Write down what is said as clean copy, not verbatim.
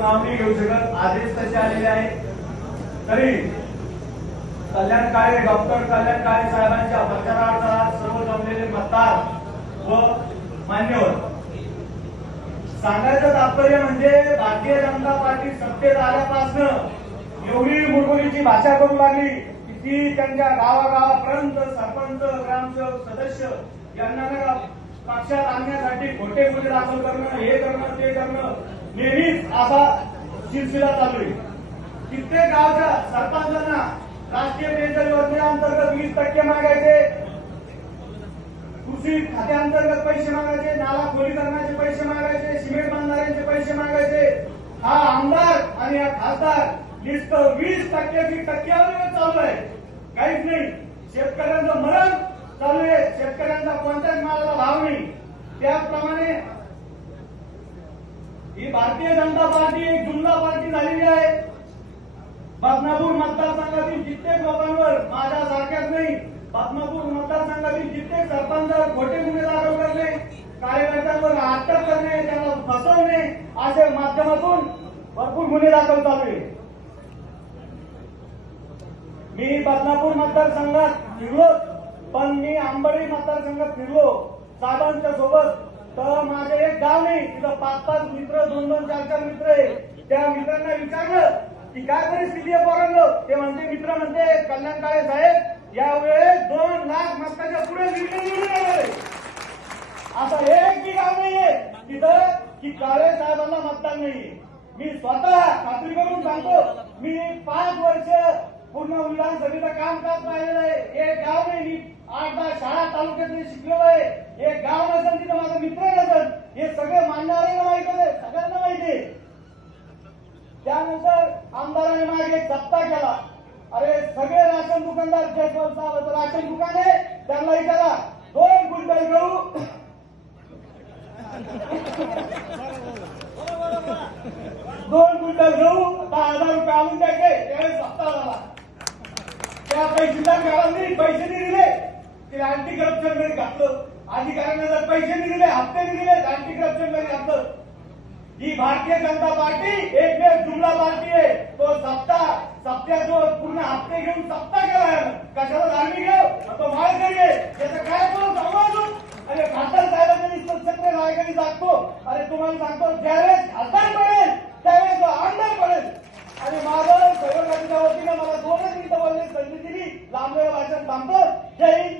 नाव नाही घेऊ शकत, आदेश तसे आलेले आहेत. तरी कल्याण काळे, डॉक्टर कल्याण काळे साहेबांच्या प्रचारार्थ सर्व जमलेले मतदार व मान्यवर, सांगायचं तात्पर्य म्हणजे भारतीय जनता पार्टी सत्तेत आल्यापासून एवढी मुरमुरीची भाषा करू लागली की ती त्यांच्या गावागावापर्यंत सरपंच, ग्रामसेवक, सदस्य यांना पक्षात आणण्यासाठी खोटे गुन्हे दाखल करणं, हे करणं, ते करणं नेहमीच असा सिलसिला चालू आहे. कित्येक गावच्या सरपंचांना राष्ट्रीय पेन्शन योजनेअंतर्गत 20% मागायचे, कृषी खात्याअंतर्गत पैसे मागायचे, नाला खोलीकरणाचे पैसे मागायचे, सिमेंट बांधणाऱ्यांचे पैसे मागायचे. हा आमदार आणि हा खासदार नुसतं 20% टक्केवारी चालू आहे, काहीच नाही. शेतकऱ्यांचं मरण चालू आहे, शेतकऱ्यांचा कोणत्याच मालाला भाव नाही. त्याचप्रमाणे ही भारतीय जनता पार्टी एक जुमला पार्टी झालेली आहे. बदनापूर मतदारसंघातील कित्येक लोकांवर, माझ्यासारख्याच नाही, बदनापूर मतदारसंघातील कित्येक सरपंचांवर खोटे गुन्हे दाखल करणे, कार्यकर्त्यांवर अटक करणे, त्यांना फसवणे, असे माध्यमातून भरपूर गुन्हे दाखल चालू आहे. मी बदनापूर मतदारसंघात फिरलो, पण मी आंबळी मतदारसंघात फिरलो साहेबांच्या सोबत. तर माझे एक गाव नाही, तिथं 5-5 मित्र, 2-2, 4-4 मित्र आहे. त्या मित्रांना विचारलं की काय परिस्थिती आहे पोरांनो, ते म्हणते, मित्र म्हणते, कल्याण काळे साहेब यावेळेस 2 लाख मताच्या पुढे निवडून येणार. असं एकही गाव नाहीये तिथं की काळे साहेबांना मतदान नाहीये. मी स्वतः खात्री करून सांगतो, मी 5 वर्ष पूर्ण विधानसभेचं कामकाज पाहिलेलं आहे. एक गाव नाही, मी 8-10 शाळा तालुक्यातले शिकलेलो आहे. एक गाव नसेल तिथं माझा मित्र नसेल, हे सगळे मान्यवरांना माहिती आहे, सगळ्यांना माहिती आहे. त्यानंतर आमदारांनी मागे एक सप्ताह केला. अरे सगळे राशन दुकानदार, जयस्वाल साहेबांचं राशन दुकान आहे, त्यांना विचारा 2 क्विंटल गहू 2 क्विंटल गहू 10,000 रुपये आणून द्यायचे. त्यावेळेस सप्ताह झाला. त्या तहसीलदार मॅडमनी पैसे नाही दिले, ते अँटी करप्शन मध्ये घातलं. अधिकाऱ्यांना जर पैसे नाही दिले, हप्ते नाही दिले, अँटी करप्शन मध्ये घातलं. ही भारतीय जनता पार्टी एकमेव जुमला पार्टी आहे. तो सप्त्याचा पूर्ण हप्ते घेऊन सप्ताह केला. कशाला धार्मिक घेऊ, तो माळकरी आहे, त्याचं काय करू सांगू. अरे खासदार साहेबांनी सत्य नायकांनी सांगतो, अरे तुम्हाला सांगतो, ज्यावेळेस खासदार पडेल त्यावेळेस तो आमदार पडेल. आणि माझं सहयोगाच्या वतीनं मला 2 मिनिटं बोलण्याची संधी दिली. लांबलेलं भाषण थांबतो. जय हिंद.